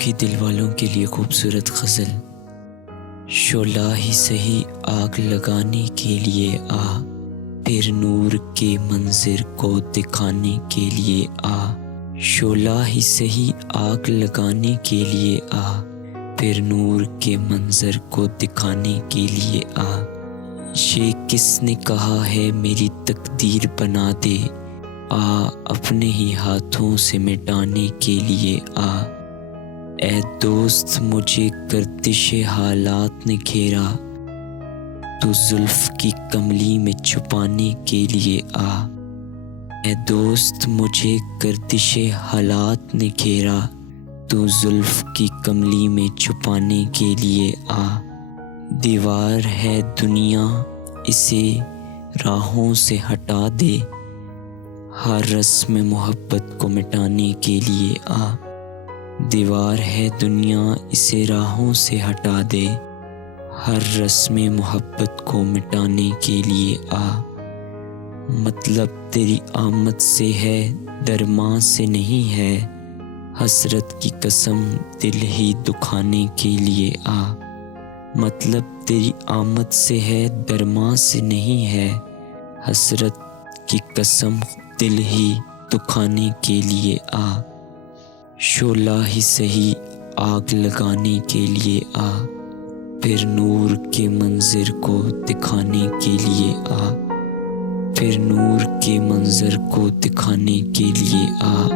کے دل والوں کے لیے خوبصورت غزل۔ شعلہ ہی سہی آگ لگانے کے لیے آ، پھر نور کے منظر کو دکھانے کے لیے آ۔ شعلہ ہی سہی آگ لگانے کے لیے آ، پھر نور کے منظر کو دکھانے کے لیے آ۔ یہ کس نے کہا ہے میری تقدیر بنا دے، آ اپنے ہی ہاتھوں سے مٹانے کے لیے آ۔ اے دوست مجھے گردش حالات نے گھیرا، تو زلف کی کملی میں چھپانے کے لیے آ۔ اے دوست مجھے گردش حالات نے گھیرا، تو زلف کی کملی میں چھپانے کے لیے آ۔ دیوار ہے دنیا اسے راہوں سے ہٹا دے، ہر رسم محبت کو مٹانے کے لیے آ۔ دیوار ہے دنیا اسے راہوں سے ہٹا دے، ہر رسم محبت کو مٹانے کے لیے آ۔ مطلب تیری آمد سے ہے درماں سے نہیں ہے، حسرت کی قسم دل ہی دکھانے کے لیے آ۔ مطلب تیری آمد سے ہے درماں سے نہیں ہے، حسرت کی قسم دل ہی دکھانے کے لیے آ۔ شعلہ ہی سہی آگ لگانے کے لیے آ، پھر نور کے منظر کو دکھانے کے لیے آ۔ پھر نور کے منظر کو دکھانے کے لیے آ۔